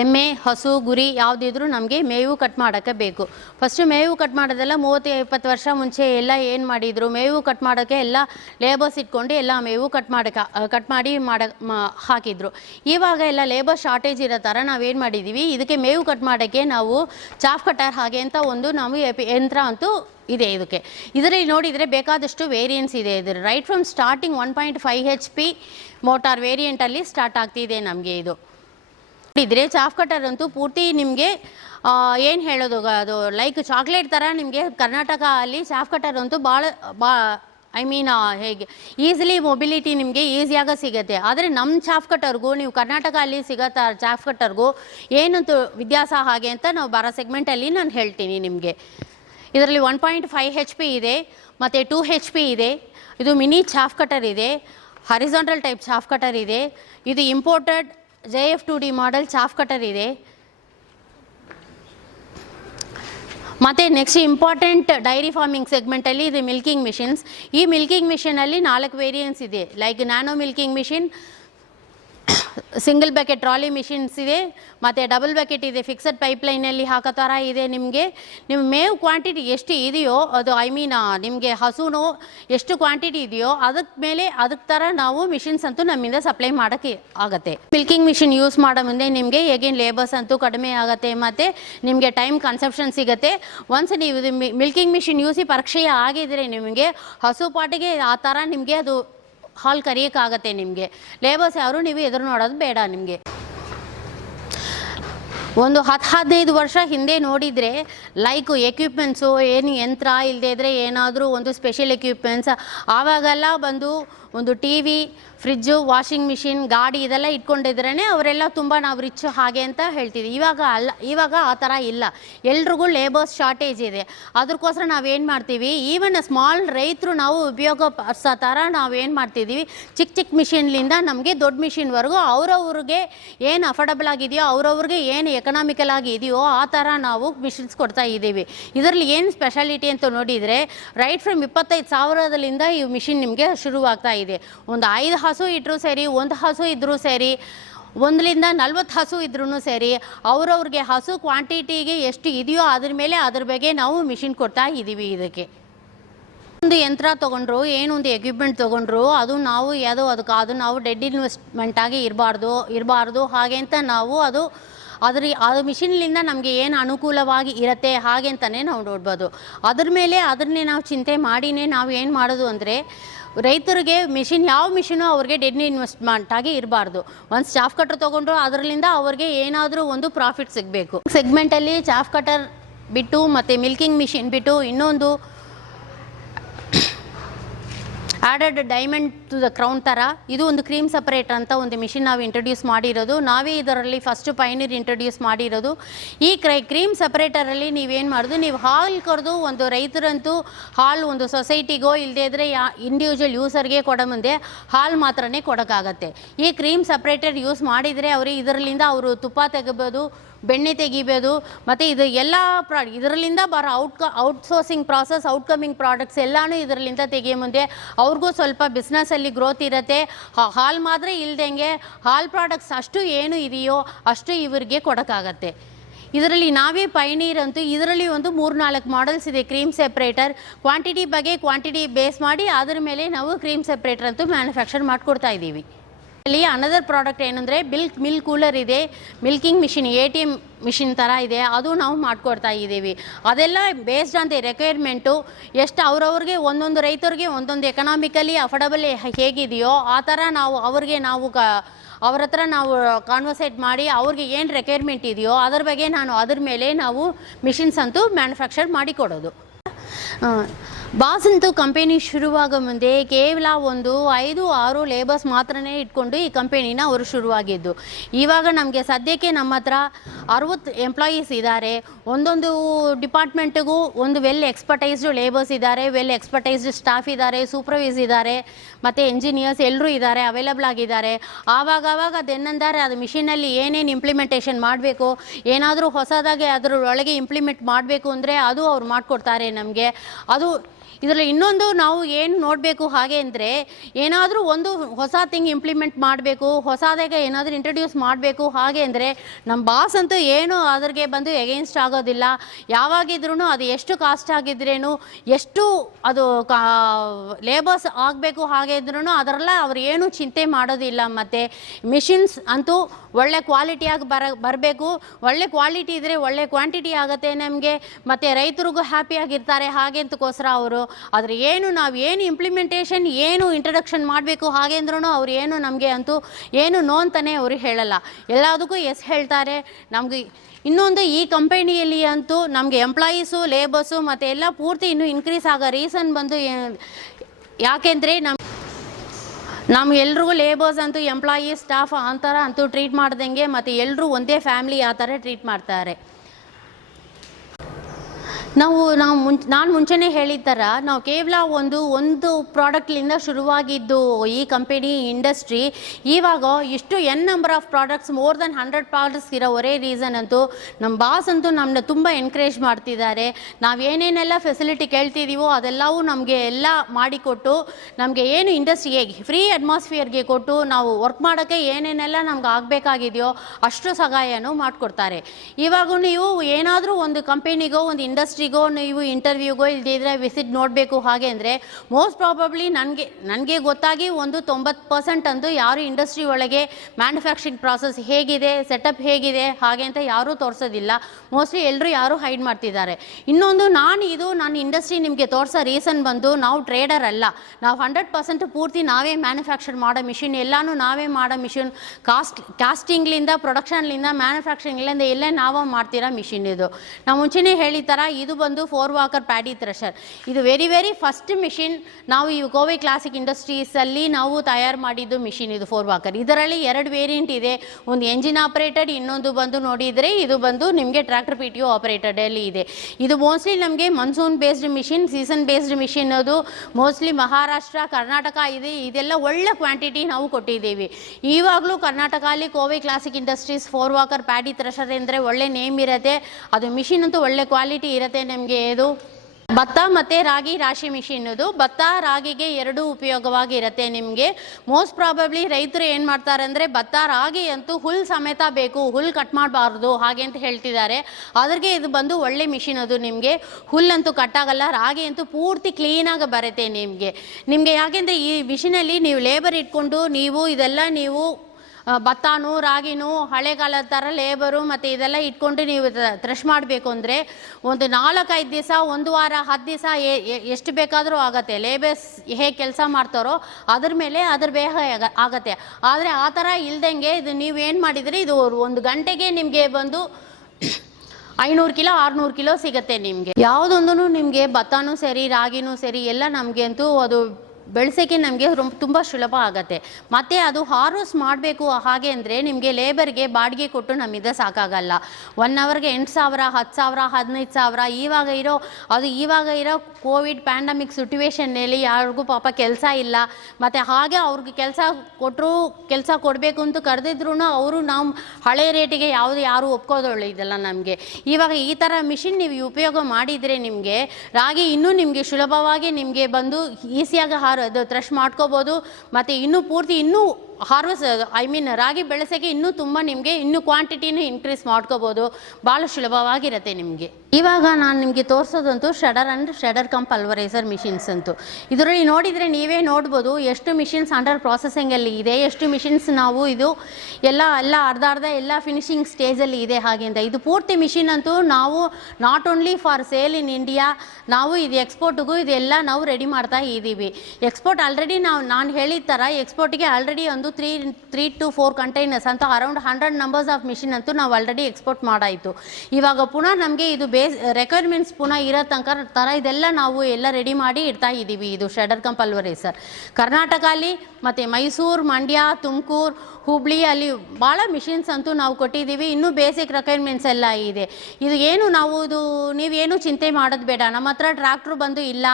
ಎಮ್ಮೆ, ಹಸು, ಗುರಿ ಯಾವುದಿದ್ರೂ ನಮಗೆ ಮೇವು ಕಟ್ ಮಾಡೋಕ್ಕೆ ಬೇಕು. ಫಸ್ಟು ಮೇವು ಕಟ್ ಮಾಡೋದೆಲ್ಲ 30-20 ವರ್ಷ ಮುಂಚೆ ಎಲ್ಲ ಏನು ಮಾಡಿದರು, ಮೇವು ಕಟ್ ಮಾಡೋಕ್ಕೆ ಎಲ್ಲ ಲೇಬರ್ಸ್ ಇಟ್ಕೊಂಡು ಎಲ್ಲ ಮೇವು ಕಟ್ ಮಾಡಿ ಹಾಕಿದ್ರು. ಇವಾಗ ಎಲ್ಲ ಲೇಬರ್ ಶಾರ್ಟೇಜ್ ಇರೋ ಥರ ನಾವೇನು ಮಾಡಿದ್ದೀವಿ, ಇದಕ್ಕೆ ಮೇವು ಕಟ್ ಮಾಡೋಕ್ಕೆ ನಾವು ಚಾಫ್ ಕಟರ್ ಹಾಗೆ ಅಂತ ಒಂದು ನಾವು ಯಂತ್ರ ಅಂತೂ ಇದೆ. ಇದರಲ್ಲಿ ನೋಡಿದರೆ ಬೇಕಾದಷ್ಟು ವೇರಿಯಂಟ್ಸ್ ಇದೆ. ಇದು right from starting 1.5 HP motor ವೇರಿಯಂಟಲ್ಲಿ ಸ್ಟಾರ್ಟ್ ಆಗ್ತಿದೆ ನಮಗೆ. ಇದು ಇದ್ರೆ ಚಾಫ್ ಕಟರ್ ಅಂತೂ ಪೂರ್ತಿ ನಿಮಗೆ ಏನು ಹೇಳೋದು, ಅದು ಲೈಕ್ ಚಾಕ್ಲೇಟ್ ಥರ ನಿಮಗೆ ಕರ್ನಾಟಕ ಅಲ್ಲಿ ಚಾಫ್ ಕಟರ್ ಅಂತೂ ಐ ಮೀನ್ ಹೇಗೆ ಈಸಿಲಿ ಮೊಬಿಲಿಟಿ ನಿಮಗೆ ಈಸಿಯಾಗಿ ಸಿಗುತ್ತೆ. ಆದರೆ ನಮ್ಮ ಚಾಫ್ ಕಟರ್ಗೂ ನೀವು ಕರ್ನಾಟಕ ಅಲ್ಲಿ ಸಿಗೋ ಚಾಫ್ ಕಟರ್ಗೂ ಏನಂತೂ ವ್ಯತ್ಯಾಸ ಹಾಗೆ ಅಂತ ನಾವು ಬರೋ ಸೆಗ್ಮೆಂಟಲ್ಲಿ ನಾನು ಹೇಳ್ತೀನಿ ನಿಮಗೆ. ಇದರಲ್ಲಿ 1.5 HP ಇದೆ ಮತ್ತು 2 HP ಇದೆ. ಇದು ಮಿನಿ ಚಾಫ್ ಕಟರ್ ಇದೆ, ಹಾರಿಜಾಂಟಲ್ ಟೈಪ್ ಚಾಫ್ ಕಟರ್ ಇದೆ. ಇದು imported JF2D model chaff cutter ಇದೆ. ಮತ್ತು ನೆಕ್ಸ್ಟ್ ಇಂಪಾರ್ಟೆಂಟ್ ಡೈರಿ ಫಾರ್ಮಿಂಗ್ ಸೆಗ್ಮೆಂಟಲ್ಲಿ ಇದು ಮಿಲ್ಕಿಂಗ್ ಮಿಷಿನ್ಸ್. ಈ ಮಿಲ್ಕಿಂಗ್ ಮಿಷಿನಲ್ಲಿ 4 ವೇರಿಯಂಟ್ಸ್ ಇದೆ. Like nano milking machine, single bucket trolley machines ಇದೆ, ಮತ್ತು ಡಬಲ್ ಬಕೆಟ್ ಇದೆ. ಫಿಕ್ಸಡ್ ಪೈಪ್ಲೈನಲ್ಲಿ ಹಾಕೋ ಥರ ಇದೆ. ನಿಮಗೆ ನಿಮ್ಮ ಮೇವು ಕ್ವಾಂಟಿಟಿ ಎಷ್ಟು ಇದೆಯೋ ಅದು ಐ ಮೀನ್ ನಿಮಗೆ ಹಸುನೋ ಎಷ್ಟು ಕ್ವಾಂಟಿಟಿ ಇದೆಯೋ ಅದಕ್ಕೆ ಥರ ನಾವು ಮಿಷಿನ್ಸ್ ಅಂತೂ ನಮ್ಮಿಂದ ಸಪ್ಲೈ ಮಾಡೋಕ್ಕೆ ಆಗುತ್ತೆ. ಮಿಲ್ಕಿಂಗ್ ಮಿಷಿನ್ ಯೂಸ್ ಮಾಡೋ ಮುಂದೆ ನಿಮಗೆ ಹೇಗೇನು ಲೇಬರ್ಸ್ ಅಂತೂ ಕಡಿಮೆ ಆಗುತ್ತೆ ಮತ್ತು ನಿಮಗೆ ಟೈಮ್ ಕನ್ಸಪ್ಷನ್ ಸಿಗುತ್ತೆ. ಒನ್ಸ್ ನೀವು ಮಿಲ್ಕಿಂಗ್ ಮಿಷಿನ್ ಯೂಸಿ ಪರೀಕ್ಷೆ ಆಗಿದ್ರೆ ನಿಮಗೆ ಹಸು ಪಾಟಿಗೆ ಆ ಥರ ನಿಮಗೆ ಅದು ಹಾಲು ಕರಿಯೋಕ್ಕಾಗತ್ತೆ. ನಿಮಗೆ ಲೇಬರ್ಸ್ ಯಾರು ನೀವು ಎದುರು ನೋಡೋದು ಬೇಡ. ನಿಮಗೆ ಒಂದು 10-15 ವರ್ಷ ಹಿಂದೆ ನೋಡಿದರೆ ಲೈಕ್ ಎಕ್ವಿಪ್ಮೆಂಟ್ಸು ಏನು ಯಂತ್ರ ಇಲ್ಲದೇ ಇದ್ದರೆ ಏನಾದರೂ ಒಂದು ಸ್ಪೆಷಲ್ ಎಕ್ವಿಪ್ಮೆಂಟ್ಸ್ ಆವಾಗೆಲ್ಲ ಬಂದು ಒಂದು TV, ಫ್ರಿಜ್ಜು, ವಾಷಿಂಗ್ ಮಿಷಿನ್, ಗಾಡಿ ಇದೆಲ್ಲ ಇಟ್ಕೊಂಡಿದ್ರೇ ಅವರೆಲ್ಲ ತುಂಬ ನಾವು ರಿಚ್ ಹಾಗೆ ಅಂತ ಹೇಳ್ತಿದ್ವಿ. ಇವಾಗ ಆ ಥರ ಇಲ್ಲ. ಎಲ್ರಿಗೂ ಲೇಬರ್ಸ್ ಶಾರ್ಟೇಜ್ ಇದೆ. ಅದಕ್ಕೋಸ್ಕರ ನಾವೇನು ಮಾಡ್ತೀವಿ, ಈವನ್ ಸ್ಮಾಲ್ ರೈತರು ನಾವು ಉಪಯೋಗ ಪಡಿಸೋ ಥರ ನಾವೇನು ಮಾಡ್ತಿದ್ದೀವಿ, ಚಿಕ್ಕ ಮಿಷಿನ್ಲಿಂದ ನಮಗೆ ದೊಡ್ಡ ಮಿಷಿನ್ವರೆಗೂ ಅವ್ರವ್ರಿಗೆ ಏನು ಅಫೋರ್ಡಬಲ್ ಆಗಿದೆಯೋ ಅವ್ರವ್ರಿಗೆ ಏನು ಎಕನಾಮಿಕಲ್ ಆಗಿ ಇದೆಯೋ ಆ ಥರ ನಾವು ಮಿಷಿನ್ಸ್ ಕೊಡ್ತಾ ಇದ್ದೀವಿ. ಇದರಲ್ಲಿ ಏನು ಸ್ಪೆಷಾಲಿಟಿ ಅಂತ ನೋಡಿದರೆ ರೈಟ್ ಫ್ರಮ್ 25,000ದಿಂದ ಈ ಮಿಷಿನ್ ನಿಮಗೆ ಶುರುವಾಗ್ತಾ ಇದೆ. ಒಂದು 5 ಹಸು ಇಟ್ಟರೂ ಸರಿ, 1 ಹಸು ಇದ್ದರೂ ಸರಿ, 1-40 ಹಸು ಇದ್ರೂ ಸರಿ, ಅವ್ರವ್ರಿಗೆ ಹಸು ಕ್ವಾಂಟಿಟಿಗೆ ಎಷ್ಟು ಇದೆಯೋ ಅದ್ರ ಬಗ್ಗೆ ನಾವು ಮಿಷಿನ್ ಕೊಡ್ತಾ ಇದ್ದೀವಿ. ಇದಕ್ಕೆ ಒಂದು ಯಂತ್ರ ತೊಗೊಂಡ್ರು, ಏನೊಂದು ಎಕ್ವಿಪ್ಮೆಂಟ್ ತೊಗೊಂಡ್ರು ಅದು ನಾವು ಅದು ನಾವು ಡೆಡ್ ಇನ್ವೆಸ್ಟ್ಮೆಂಟ್ ಆಗಿ ಇರಬಾರ್ದು ಹಾಗೆ ಅಂತ ನಾವು ಅದು ಮಿಷಿನ್ಲಿಂದ ನಮಗೆ ಏನು ಅನುಕೂಲವಾಗಿ ಇರುತ್ತೆ ಹಾಗೆ ಅಂತಲೇ ನಾವು ನೋಡ್ಬೋದು. ಅದನ್ನೇ ನಾವು ಚಿಂತೆ ಮಾಡಿನೇ ನಾವು ಏನು ಮಾಡೋದು ಅಂದರೆ ರೈತರಿಗೆ ಯಾವ ಮಿಷಿನು ಅವ್ರಿಗೆ ಡೆಡ್ ಇನ್ವೆಸ್ಟ್ಮೆಂಟ್ ಆಗಿ ಇರಬಾರ್ದು. ಒಂದು ಚಾಫ್ ಕಟರ್ ತೊಗೊಂಡ್ರು ಅದರಿಂದ ಅವ್ರಿಗೆ ಏನಾದರೂ ಒಂದು ಪ್ರಾಫಿಟ್ ಸಿಗಬೇಕು. ಸೆಗ್ಮೆಂಟಲ್ಲಿ ಚಾಫ್ ಕಟರ್ ಬಿಟ್ಟು ಮತ್ತು ಮಿಲ್ಕಿಂಗ್ ಮಿಷಿನ್ ಬಿಟ್ಟು ಇನ್ನೊಂದು added diamond to the crown ಥರ ಇದು ಒಂದು ಕ್ರೀಮ್ ಸಪ್ರೇಟರ್ ಅಂತ ಒಂದು ಮಿಷಿನ್ ನಾವು ಇಂಟ್ರೊಡ್ಯೂಸ್ ಮಾಡಿರೋದು. ನಾವೇ ಇದರಲ್ಲಿ ಫಸ್ಟ್ ಪೈನೀರ್ ಇಂಟ್ರೊಡ್ಯೂಸ್ ಮಾಡಿರೋದು. ಈ ಕ್ರೀಮ್ ಸಪ್ರೇಟರಲ್ಲಿ ನೀವೇನು ಮಾಡೋದು, ನೀವು ಹಾಲು ಕರೆದು ಒಂದು ರೈತರಂತೂ ಹಾಲು ಒಂದು ಸೊಸೈಟಿಗೋ ಇಲ್ಲದೇ ಇದ್ದರೆ ಇಂಡಿವಿಜುವಲ್ ಯೂಸರ್ಗೆ ಕೊಡೋ ಮುಂದೆ ಹಾಲು ಮಾತ್ರನೇ ಕೊಡೋಕ್ಕಾಗತ್ತೆ. ಈ ಕ್ರೀಮ್ ಸಪ್ರೇಟರ್ ಯೂಸ್ ಮಾಡಿದರೆ ಇದರಲ್ಲಿಂದ ಅವರು ತುಪ್ಪ ತೆಗಿಬೋದು, ಬೆಣ್ಣೆ ತೆಗಿಬೋದು, ಮತ್ತು ಇದು ಎಲ್ಲ ಇದರಲ್ಲಿಂದ ಬರೋ ಔಟ್ಸೋರ್ಸಿಂಗ್ ಪ್ರಾಸೆಸ್, ಔಟ್ಕಮಿಂಗ್ ಪ್ರಾಡಕ್ಟ್ಸ್ ಎಲ್ಲನೂ ಇದರಲ್ಲಿಂದ ತೆಗಿಯೋ ಮುಂದೆ ಅವ್ರಿಗೂ ಸ್ವಲ್ಪ ಬಿಸ್ನೆಸ್ಸಲ್ಲಿ ಗ್ರೋತ್ ಇರುತ್ತೆ. ಹಾಲು ಮಾತ್ರ ಇಲ್ದಂಗೆ ಹಾಲು ಪ್ರಾಡಕ್ಟ್ಸ್ ಅಷ್ಟು ಏನು ಇದೆಯೋ ಅಷ್ಟು ಇವರಿಗೆ ಕೊಡೋಕ್ಕಾಗತ್ತೆ. ಇದರಲ್ಲಿ ನಾವೇ ಪೈನೀರ್ ಅಂತೂ ಇದರಲ್ಲಿ ಒಂದು 3-4 ಮಾಡೆಲ್ಸ್ ಇದೆ ಕ್ರೀಮ್ ಸೆಪ್ರೇಟರ್. ಕ್ವಾಂಟಿಟಿ ಬೇಸ್ ಮಾಡಿ ಅದ್ರ ಮೇಲೆ ನಾವು ಕ್ರೀಮ್ ಸೆಪ್ರೇಟರ್ ಅಂತೂ ಮ್ಯಾನುಫ್ಯಾಕ್ಚರ್ ಮಾಡಿಕೊಡ್ತಾ ಇದ್ದೀವಿ. ಅಲ್ಲಿ ಅನದರ್ ಪ್ರಾಡಕ್ಟ್ ಏನಂದರೆ ಮಿಲ್ಕ್ ಕೂಲರ್ ಇದೆ, ಮಿಲ್ಕಿಂಗ್ ಮಿಷಿನ್ ATM ಮಿಷಿನ್ ಥರ ಇದೆ, ಅದು ನಾವು ಮಾಡಿಕೊಡ್ತಾ ಇದ್ದೀವಿ. ಅದೆಲ್ಲ ಬೇಸ್ಡ್ ಆನ್ ದಿ ರಿಕ್ವೈರ್ಮೆಂಟು ಎಷ್ಟು ಅವ್ರವ್ರಿಗೆ ಒಂದೊಂದು ರೈತರಿಗೆ ಒಂದೊಂದು ಎಕನಾಮಿಕಲಿ ಅಫೋರ್ಡಬಲ್ ಹೇಗಿದೆಯೋ ಆ ಥರ ನಾವು ಅವ್ರ ಹತ್ರ ನಾವು ಕಾನ್ವರ್ಸೇಟ್ ಮಾಡಿ ಅವ್ರಿಗೆ ಏನು ರಿಕ್ವೈರ್ಮೆಂಟ್ ಇದೆಯೋ ಅದ್ರ ಮೇಲೆ ನಾವು ಮಿಷಿನ್ಸ್ ಅಂತೂ ಮ್ಯಾನುಫ್ಯಾಕ್ಚರ್ ಮಾಡಿಕೊಡೋದು. ಬಾಸ್ ಅಂತೂ ಕಂಪೆನಿ ಶುರುವಾಗೋ ಮುಂದೆ ಕೇವಲ ಒಂದು 5-6 ಲೇಬರ್ಸ್ ಮಾತ್ರನೇ ಇಟ್ಕೊಂಡು ಈ ಕಂಪೆನಿನ ಅವರು ಶುರುವಾಗಿದ್ದು. ಇವಾಗ ನಮಗೆ ಸದ್ಯಕ್ಕೆ ನಮ್ಮ ಹತ್ರ 60 ಎಂಪ್ಲಾಯೀಸ್ ಇದ್ದಾರೆ. ಒಂದೊಂದು ಡಿಪಾರ್ಟ್ಮೆಂಟಿಗೂ ಒಂದು ವೆಲ್ ಎಕ್ಸ್ಪರ್ಟೈಸ್ಡ್ ಲೇಬರ್ಸ್ ಇದ್ದಾರೆ, ವೆಲ್ ಎಕ್ಸ್ಪರ್ಟೈಸ್ಡ್ ಸ್ಟಾಫ್ ಇದ್ದಾರೆ, ಸೂಪರ್ವೈಸ್ ಇದ್ದಾರೆ, ಮತ್ತು ಎಂಜಿನಿಯರ್ಸ್ ಎಲ್ಲರೂ ಇದ್ದಾರೆ, ಅವೈಲಬಲ್ ಆಗಿದ್ದಾರೆ. ಆವಾಗ ಅದೇನಂದರೆ ಅದು ಮಿಷಿನಲ್ಲಿ ಏನೇನು ಇಂಪ್ಲಿಮೆಂಟೇಷನ್ ಮಾಡಬೇಕು, ಏನಾದರೂ ಹೊಸದಾಗಿ ಅದರೊಳಗೆ ಇಂಪ್ಲಿಮೆಂಟ್ ಮಾಡಬೇಕು ಅಂದರೆ ಅದು ಅವ್ರು ಮಾಡಿಕೊಡ್ತಾರೆ ನಮಗೆ. ಅದು ಇದರಲ್ಲಿ ಇನ್ನೊಂದು ನಾವು ಏನು ನೋಡಬೇಕು ಹಾಗೆ ಅಂದರೆ ಏನಾದರೂ ಒಂದು ಹೊಸ ಥಿಂಗ್ ಇಂಪ್ಲಿಮೆಂಟ್ ಮಾಡಬೇಕು, ಹೊಸದಾಗಿ ಏನಾದರೂ ಇಂಟ್ರೊಡ್ಯೂಸ್ ಮಾಡಬೇಕು ಹಾಗೆ ಅಂದರೆ ನಮ್ಮ ಬಾಸ್ ಅಂತೂ ಏನು ಅದ್ರಿಗೆ ಬಂದು ಎಗೇನ್ಸ್ಟ್ ಆಗೋದಿಲ್ಲ. ಯಾವಾಗಿದ್ರೂ ಅದು ಎಷ್ಟು ಕಾಸ್ಟ್ ಆಗಿದ್ರೇನು, ಎಷ್ಟು ಅದು ಲೇಬರ್ಸ್ ಆಗಬೇಕು ಹಾಗೆ ಇದ್ರೂ ಅದರೆಲ್ಲ ಅವ್ರು ಏನೂ ಚಿಂತೆ ಮಾಡೋದಿಲ್ಲ. ಮತ್ತು ಮಿಷಿನ್ಸ್ ಅಂತೂ ಒಳ್ಳೆ ಕ್ವಾಲಿಟಿಯಾಗಿ ಬರಬೇಕು. ಒಳ್ಳೆ ಕ್ವಾಲಿಟಿ ಇದ್ದರೆ ಒಳ್ಳೆ ಕ್ವಾಂಟಿಟಿ ಆಗುತ್ತೆ ನಮಗೆ, ಮತ್ತು ರೈತರಿಗೂ ಹ್ಯಾಪಿಯಾಗಿರ್ತಾರೆ. ಹಾಗೆ ಅಂತಕ್ಕೋಸ್ಕರ ಅವರು ಆದರೆ ನಾವು ಏನು ಇಂಪ್ಲಿಮೆಂಟೇಷನ್ ಏನು ಇಂಟ್ರಡಕ್ಷನ್ ಮಾಡಬೇಕು ಹಾಗೆ ಅಂದ್ರೂ ಅವ್ರು ಏನು ನಮಗೆ ಅಂತೂ ಏನು ನೋ ಅಂತಲೇ ಅವ್ರಿಗೆ ಹೇಳಲ್ಲ, ಎಲ್ಲದಕ್ಕೂ ಎಸ್ ಹೇಳ್ತಾರೆ. ನಮಗೆ ಇನ್ನೊಂದು ಈ ಕಂಪನಿಯಲ್ಲಿ ಅಂತೂ ನಮಗೆ ಎಂಪ್ಲಾಯೀಸು ಲೇಬರ್ಸು ಮತ್ತು ಎಲ್ಲ ಪೂರ್ತಿ ಇನ್ನೂ ಇನ್ಕ್ರೀಸ್ ಆಗೋ ರೀಸನ್ ಬಂದು ಯಾಕೆಂದರೆ ಎಲ್ರಿಗೂ ಲೇಬರ್ಸ್ ಅಂತೂ ಎಂಪ್ಲಾಯೀಸ್ ಸ್ಟಾಫ್ ಆ ಥರ ಅಂತೂ ಟ್ರೀಟ್ ಮಾಡ್ದಂಗೆ ಮತ್ತು ಎಲ್ಲರೂ ಒಂದೇ ಫ್ಯಾಮ್ಲಿ ಆ ಥರ ಟ್ರೀಟ್ ಮಾಡ್ತಾರೆ. ನಾನು ಮುಂಚೆನೇ ಹೇಳಿದ ಥರ ನಾವು ಕೇವಲ ಒಂದು ಪ್ರಾಡಕ್ಟ್ಲಿಂದ ಶುರುವಾಗಿದ್ದು ಈ ಕಂಪನಿ ಇಂಡಸ್ಟ್ರಿ ಇವಾಗ ಇಷ್ಟು number of products more than 100 products ಇರೋ ಒರೇ ರೀಸನ್ ಅಂತೂ ನಮ್ಮ ಬಾಸ್ ಅಂತೂ ನಮ್ಮನ್ನ ತುಂಬ ಎನ್ಕರೇಜ್ ಮಾಡ್ತಿದ್ದಾರೆ. ನಾವು ಏನೇನೆಲ್ಲ ಫೆಸಿಲಿಟಿ ಕೇಳ್ತಿದ್ದೀವೋ ಅದೆಲ್ಲವೂ ನಮಗೆ ಎಲ್ಲ ಮಾಡಿಕೊಟ್ಟು ನಮಗೆ ಏನು ಇಂಡಸ್ಟ್ರಿಗೆ ಫ್ರೀ ಅಟ್ಮಾಸ್ಫಿಯರ್ಗೆ ಕೊಟ್ಟು ನಾವು ವರ್ಕ್ ಮಾಡೋಕ್ಕೆ ಏನೇನೆಲ್ಲ ನಮ್ಗೆ ಆಗಬೇಕಾಗಿದೆಯೋ ಅಷ್ಟು ಸಹಾಯನೂ ಮಾಡಿಕೊಡ್ತಾರೆ. ಇವಾಗ ನೀವು ಏನಾದರೂ ಒಂದು ಕಂಪನಿಗೋ ಒಂದು ಇಂಡಸ್ಟ್ರಿಗೋ ನೀವು ಇಂಟರ್ವ್ಯೂಗೋ ಇಲ್ದಿದ್ರೆ ವಿಸಿಟ್ ನೋಡಬೇಕು ಹಾಗೆ ಅಂದರೆ ಮೋಸ್ಟ್ ಪ್ರಾಬಬ್ಲಿ ನನಗೆ ಗೊತ್ತಾಗಿ ಒಂದು 90% ಅಂತೂ ಯಾರು ಇಂಡಸ್ಟ್ರಿ ಒಳಗೆ ಮ್ಯಾನುಫ್ಯಾಕ್ಚರಿಂಗ್ ಪ್ರಾಸೆಸ್ ಹೇಗಿದೆ, ಸೆಟಪ್ ಹೇಗಿದೆ ಹಾಗೆ ಅಂತ ಯಾರೂ ತೋರಿಸೋದಿಲ್ಲ. ಮೋಸ್ಟ್ಲಿ ಎಲ್ಲರೂ ಯಾರು ಹೈಡ್ ಮಾಡ್ತಿದ್ದಾರೆ. ಇನ್ನೊಂದು ನನ್ನ ಇಂಡಸ್ಟ್ರಿ ನಿಮಗೆ ತೋರಿಸೋ ರೀಸನ್ ಬಂದು ನಾವು ಟ್ರೇಡರ್ ಅಲ್ಲ, ನಾವು 100% ಪೂರ್ತಿ ನಾವೇ ಮ್ಯಾನುಫ್ಯಾಕ್ಚರ್ ಮಾಡೋ ಮಿಷಿನ್, ಎಲ್ಲನೂ ನಾವೇ ಮಾಡೋ ಮಿಷಿನ್, ಕಾಸ್ಟಿಂಗ್ಲಿಂದ ಪ್ರೊಡಕ್ಷನ್ಲಿಂದ ಮ್ಯಾನುಫ್ಯಾಕ್ಚರಿಂಗ್ಲಿಂದ ಎಲ್ಲೇ ನಾವೇ ಮಾಡ್ತಿರೋ ಮಿಷಿನ್ ಇದು. ನಾವು ಮುಂಚೆನೇ ಹೇಳಿತಾರ ಇದು ಬಂದು 4 ವಾಕರ್ ಪ್ಯಾಡಿ ಥ್ರೆಷರ್. ಇದು ವೆರಿ ಫಸ್ಟ್ ಮಿಷಿನ್ ನಾವು ಈ ಕೋವೆ ಕ್ಲಾಸಿಕ್ ಇಂಡಸ್ಟ್ರೀಸಲ್ಲಿ ನಾವು ತಯಾರು ಮಾಡಿದ್ದು ಮಿಷಿನ್ ಇದು 4 ವಾಕರ್. ಇದರಲ್ಲಿ 2 ವೇರಿಯಂಟ್ ಇದೆ, ಒಂದು ಎಂಜಿನ್ ಆಪರೇಟೆಡ್, ಇನ್ನೊಂದು ಬಂದು ನೋಡಿದರೆ ಇದು ಬಂದು ನಿಮಗೆ ಟ್ರ್ಯಾಕ್ಟರ್ PTO ಆಪರೇಟೆಡಲ್ಲಿ ಇದೆ. ಇದು ಮೋಸ್ಟ್ಲಿ ನಮಗೆ monsoon based machine, season based machine. ಅದು ಮೋಸ್ಟ್ಲಿ ಮಹಾರಾಷ್ಟ್ರ, ಕರ್ನಾಟಕ ಇದೆಲ್ಲ ಒಳ್ಳೆ ಕ್ವಾಂಟಿಟಿ ನಾವು ಕೊಟ್ಟಿದ್ದೀವಿ. ಇವಾಗಲೂ ಕರ್ನಾಟಕದಲ್ಲಿ Covey classic industries 4 walker paddy thresher ಅಂದರೆ ಒಳ್ಳೆ ನೇಮ್ ಇರುತ್ತೆ. ಅದು ಮಿಷಿನ್ ಅಂತೂ ಒಳ್ಳೆ ಕ್ವಾಲಿಟಿ ಇರುತ್ತೆ. ನಮಗೆ ಇದು ಭತ್ತ ಮತ್ತು ರಾಗಿ ರಾಶಿ ಮಿಷಿನ್. ಇದು ಭತ್ತ ರಾಗಿಗೆ 2 ಉಪಯೋಗವಾಗಿರುತ್ತೆ ನಿಮಗೆ. ಮೋಸ್ಟ್ ಪ್ರಾಬಬ್ಲಿ ರೈತರು ಏನು ಮಾಡ್ತಾರೆ ಅಂದರೆ ಭತ್ತ ರಾಗಿ ಅಂತೂ ಹುಲ್ ಸಮೇತ ಬೇಕು, ಹುಲ್ ಕಟ್ ಮಾಡಬಾರ್ದು ಹಾಗೆ ಅಂತ ಹೇಳ್ತಿದ್ದಾರೆ. ಅದ್ರಿಗೆ ಇದು ಬಂದು ಒಳ್ಳೆ ಮಿಷಿನ್. ಅದು ನಿಮಗೆ ಹುಲ್ಲಂತೂ ಕಟ್ಟಾಗಲ್ಲ, ರಾಗಿ ಅಂತೂ ಪೂರ್ತಿ ಕ್ಲೀನಾಗಿ ಬರುತ್ತೆ ನಿಮಗೆ ಯಾಕೆಂದರೆ ಈ ಮಿಷಿನಲ್ಲಿ ನೀವು ಲೇಬರ್ ಇಟ್ಕೊಂಡು ನೀವು ಭತ್ತನೂ ರಾಗಿನೂ ಹಳೆಗಾಲದ ಥರ ಲೇಬರು ಮತ್ತು ಇದೆಲ್ಲ ಇಟ್ಕೊಂಡು ನೀವು ಥ್ರೆಶ್ ಮಾಡಬೇಕು ಅಂದರೆ ಒಂದು 4-5 ದಿವಸ, 1 ವಾರ, 10 ದಿವಸ ಎಷ್ಟು ಬೇಕಾದರೂ ಆಗುತ್ತೆ. ಲೇಬರ್ಸ್ ಹೇಗೆ ಕೆಲಸ ಮಾಡ್ತಾರೋ ಅದ್ರ ಮೇಲೆ ಬೇಗ ಆಗುತ್ತೆ. ಆದರೆ ಆ ಥರ ಇಲ್ದಂಗೆ ಇದು ನೀವೇನು ಮಾಡಿದರೆ ಇದು 1 ಗಂಟೆಗೆ ನಿಮಗೆ ಬಂದು 500 ಕಿಲೋ 600 ಕಿಲೋ ಸಿಗುತ್ತೆ ನಿಮಗೆ. ಯಾವುದೊಂದೂ ನಿಮಗೆ ಭತ್ತನೂ ಸರಿ ರಾಗಿನೂ ಸರಿ ಎಲ್ಲ ನಮಗೆ ಅಂತೂ ಅದು ಬೆಳೆಸೋಕ್ಕೆ ನಮಗೆ ತುಂಬ ಸುಲಭ ಆಗುತ್ತೆ. ಮತ್ತು ಅದು ಹಾರ್ವೆಸ್ಟ್ ಮಾಡಬೇಕು ಹಾಗೆ ಅಂದರೆ ನಿಮಗೆ ಲೇಬರ್ಗೆ ಬಾಡಿಗೆ ಕೊಟ್ಟು ನಮ್ಮಿಂದ ಸಾಕಾಗಲ್ಲ. 1 ಅವರ್ಗೆ 8,000, 10,000, 15,000 ಇವಾಗ ಇರೋ ಕೋವಿಡ್ ಪ್ಯಾಂಡಮಿಕ್ ಸಿಟುವೇಷನ್ನಲ್ಲಿ ಯಾರಿಗೂ ಪಾಪ ಕೆಲಸ ಇಲ್ಲ. ಮತ್ತು ಹಾಗೆ ಅವ್ರಿಗೆ ಕೆಲಸ ಕೊಡಬೇಕು ಅಂತ ಕರೆದಿದ್ರು ಅವರು ನಾವು ಹಳೆ ರೇಟಿಗೆ ಯಾರು ಒಪ್ಕೋದೊಳ್ಳಿದಲ್ಲ ನಮಗೆ. ಇವಾಗ ಈ ಥರ ಮಿಷಿನ್ ನೀವು ಉಪಯೋಗ ಮಾಡಿದರೆ ನಿಮಗೆ ರಾಗಿ ಇನ್ನೂ ನಿಮಗೆ ಸುಲಭವಾಗಿ ನಿಮಗೆ ಬಂದು ಈಸಿಯಾಗಿ ಅದು ಥ್ರೆಶ್ ಮಾಡ್ಕೋಬೋದು. ಮತ್ತು ಇನ್ನೂ ಪೂರ್ತಿ ಇನ್ನೂ ರಾಗಿ ಬೆಳೆಸೋಕ್ಕೆ ಇನ್ನೂ ಕ್ವಾಂಟಿಟಿನೂ ಇನ್ಕ್ರೀಸ್ ಮಾಡ್ಕೋಬೋದು. ಭಾಳ ಸುಲಭವಾಗಿರುತ್ತೆ ನಿಮಗೆ. ಇವಾಗ ನಾನು ನಿಮಗೆ ತೋರಿಸೋದಂತೂ ಶ್ರೆಡರ್ ಕಮ್ ಪಲ್ವರೈಸರ್ ಮಿಷಿನ್ಸ್ ಅಂತೂ. ಇದರಲ್ಲಿ ನೋಡಿದರೆ ನೀವೇ ನೋಡ್ಬೋದು ಎಷ್ಟು ಮಿಷಿನ್ಸ್ ಅಂಡರ್ ಪ್ರಾಸೆಸಿಂಗಲ್ಲಿ ಇದೆ, ಎಷ್ಟು ಮಿಷಿನ್ಸ್ ನಾವು ಇದು ಎಲ್ಲ ಅರ್ಧ ಎಲ್ಲ ಫಿನಿಶಿಂಗ್ ಸ್ಟೇಜಲ್ಲಿ ಇದೆ ಹಾಗೆ ಅಂತ. ಇದು ಪೂರ್ತಿ ಮಿಷಿನ್ ಅಂತೂ ನಾವು not only for sale in India, ನಾವು ಇದು ಎಕ್ಸ್ಪೋರ್ಟ್ಗೂ ಇದೆಲ್ಲ ನಾವು ರೆಡಿ ಮಾಡ್ತಾ ಇದ್ದೀವಿ. ಎಕ್ಸ್ಪೋರ್ಟ್ ಆಲ್ರೆಡಿ ನಾನು ಹೇಳಿದ ಥರ ಎಕ್ಸ್ಪೋರ್ಟ್ಗೆ ಆಲ್ರೆಡಿ ಒಂದು 3 to 4 ಕಂಟೈನರ್ಸ್ ಅಂತ ಅರೌಂಡ್ 100 ನಂಬರ್ಸ್ ಆಫ್ ಮಿಷಿನ್ ಅಂತೂ ನಾವು ಆಲ್ರೆಡಿ ಎಕ್ಸ್ಪೋರ್ಟ್ ಮಾಡಾಯಿತು. ಇವಾಗ ಪುನಃ ನಮಗೆ ಇದು ರಿಕ್ವೈರ್ಮೆಂಟ್ಸ್ ಪುನಃ ಇರೋ ಥರ ಇದೆಲ್ಲ ನಾವು ಎಲ್ಲ ರೆಡಿ ಮಾಡಿ ಇಡ್ತಾ ಇದ್ದೀವಿ. ಇದು ಶ್ರೆಡರ್ ಕಮ್ ಪಲ್ವರೈಸರ್ ಕರ್ನಾಟಕಲ್ಲಿ ಮತ್ತು ಮೈಸೂರು, ಮಂಡ್ಯ, ತುಮಕೂರು, ಹುಬ್ಳಿ ಅಲ್ಲಿ ಭಾಳ ಮಿಷಿನ್ಸ್ ಅಂತೂ ನಾವು ಕೊಟ್ಟಿದ್ದೀವಿ. ಇನ್ನೂ ಬೇಸಿಕ್ ರಿಕ್ವೈರ್ಮೆಂಟ್ಸ್ ಎಲ್ಲ ಇದೆ. ಇದು ನೀವೇನು ಚಿಂತೆ ಮಾಡೋದು ಬೇಡ. ನಮ್ಮ ಹತ್ರ ಟ್ರ್ಯಾಕ್ಟ್ರು ಬಂದು ಇಲ್ಲ,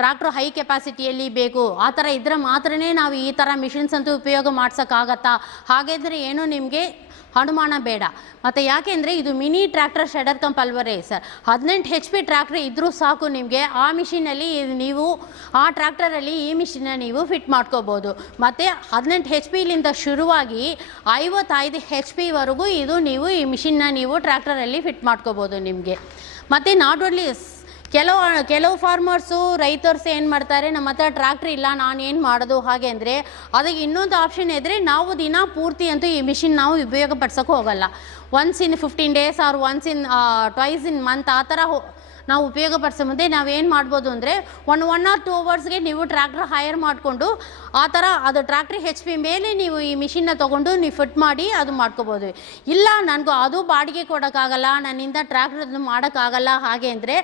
ಟ್ರ್ಯಾಕ್ಟ್ರು ಹೈ ಕೆಪಾಸಿಟಿಯಲ್ಲಿ ಬೇಕು ಆ ಥರ ಇದ್ರೆ ಮಾತ್ರನೇ ನಾವು ಈ ಥರ ಮಿಷಿನ್ಸ್ ಅಂತೂ ಉಪಯೋಗ ಮಾಡ್ಸೋಕ್ಕಾಗತ್ತಾ ಹಾಗಾದರೆ ಏನೂ ನಿಮಗೆ ಅನುಮಾನ ಬೇಡ. ಮತ್ತು ಯಾಕೆಂದರೆ ಇದು mini tractor shredder cum pulveriser 18 HP tractor ಇದ್ದರೂ ಸಾಕು ನಿಮಗೆ. ಆ ಮಿಷಿನಲ್ಲಿ ನೀವು ಆ ಟ್ರ್ಯಾಕ್ಟರಲ್ಲಿ ಈ ಮಿಷಿನ್ನ ನೀವು ಫಿಟ್ ಮಾಡ್ಕೋಬೋದು. ಮತ್ತು 18 HP ಶುರುವಾಗಿ 55 HP ವರೆಗೂ ನೀವು ಈ ಮಿಷಿನ್ನ ನೀವು ಟ್ರ್ಯಾಕ್ಟರಲ್ಲಿ ಫಿಟ್ ಮಾಡ್ಕೋಬೋದು ನಿಮಗೆ. ಮತ್ತು ನಾಟ್ ಓನ್ಲಿ ಕೆಲವು ಫಾರ್ಮರ್ಸು ರೈತರ್ಸ್ ಏನು ಮಾಡ್ತಾರೆ, ನಮ್ಮ ಹತ್ರ ಟ್ರ್ಯಾಕ್ಟ್ರ್ ಇಲ್ಲ ನಾನು ಏನು ಮಾಡೋದು ಹಾಗೆ ಅಂದರೆ ಅದಕ್ಕೆ ಇನ್ನೊಂದು ಆಪ್ಷನ್ ಇದ್ದರೆ ನಾವು ದಿನ ಪೂರ್ತಿ ಅಂತೂ ಈ ಮಿಷಿನ್ ನಾವು ಉಪಯೋಗ ಪಡಿಸೋಕೆ ಹೋಗಲ್ಲ. Once in 15 days or once in twice in month ಆ ಥರ ನಾವು ಉಪಯೋಗ ಪಡಿಸೋ ಮುಂದೆ ನಾವೇನು ಮಾಡ್ಬೋದು ಅಂದರೆ 1 or 2 ಅವರ್ಸ್ಗೆ ನೀವು ಟ್ರ್ಯಾಕ್ಟರ್ ಹೈರ್ ಮಾಡಿಕೊಂಡು ಆ ಥರ ಅದು ಟ್ರ್ಯಾಕ್ಟ್ರಿ HP ಮೇಲೆ ನೀವು ಈ ಮಿಷಿನ್ನ ತೊಗೊಂಡು ನೀವು ಫಿಟ್ ಮಾಡಿ ಅದು ಮಾಡ್ಕೋಬೋದು. ಇಲ್ಲ ನನಗೂ ಅದು ಬಾಡಿಗೆ ಕೊಡೋಕ್ಕಾಗಲ್ಲ, ನನ್ನಿಂದ ಟ್ರ್ಯಾಕ್ಟರ್ ಮಾಡೋಕ್ಕಾಗಲ್ಲ ಹಾಗೆ ಅಂದರೆ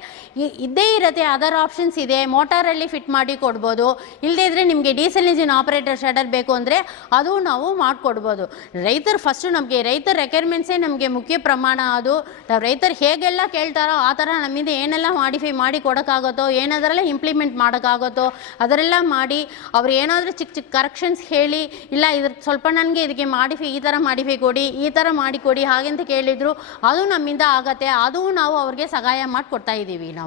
ಇದ್ದೇ ಇರುತ್ತೆ, ಅದರ್ ಆಪ್ಷನ್ಸ್ ಇದೆ. ಮೋಟಾರಲ್ಲಿ ಫಿಟ್ ಮಾಡಿ ಕೊಡ್ಬೋದು. ಇಲ್ಲದೇ ಇದ್ದರೆ ನಿಮಗೆ ಡೀಸೆಲ್ ಇಂಜಿನ್ ಆಪರೇಟರ್ ಶೆಡರ್ ಬೇಕು ಅಂದರೆ ಅದು ನಾವು ಮಾಡಿಕೊಡ್ಬೋದು. ರೈತರು ಫಸ್ಟು ನಮಗೆ ರೈತರ ರೆಕ್ವೈರ್ಮೆಂಟ್ಸೇ ನಮಗೆ ಮುಖ್ಯ ಪ್ರಮಾಣ. ಅದು ನಾವು ರೈತರು ಹೇಗೆಲ್ಲ ಕೇಳ್ತಾರೋ ಆ ಥರ ನಮ್ಮಿಂದ ಏನೆಲ್ಲ ಮಾಡಿಫೈ ಮಾಡಿ ಕೊಡೋಕ್ಕಾಗುತ್ತೋ, ಏನಾದ್ರೆಲ್ಲ ಇಂಪ್ಲಿಮೆಂಟ್ ಮಾಡೋಕ್ಕಾಗುತ್ತೋ ಅದರೆಲ್ಲ ಮಾಡಿ, ಅವ್ರು ಏನಾದರೂ ಚಿಕ್ಕ ಚಿಕ್ಕ ಕರೆಕ್ಷನ್ಸ್ ಹೇಳಿ, ಇಲ್ಲ ಇದ್ರ ಸ್ವಲ್ಪ ನನಗೆ ಇದಕ್ಕೆ ಮಾಡಿಫೈ ಈ ಥರ ಮಾಡಿಫೈ ಕೊಡಿ, ಈ ಥರ ಮಾಡಿಕೊಡಿ ಹಾಗೆಂತ ಕೇಳಿದ್ರು ಅದು ನಮ್ಮಿಂದ ಆಗತ್ತೆ. ಅದು ನಾವು ಅವ್ರಿಗೆ ಸಹಾಯ ಮಾಡಿ ಕೊಡ್ತಾ ಇದ್ದೀವಿ ನಾವು.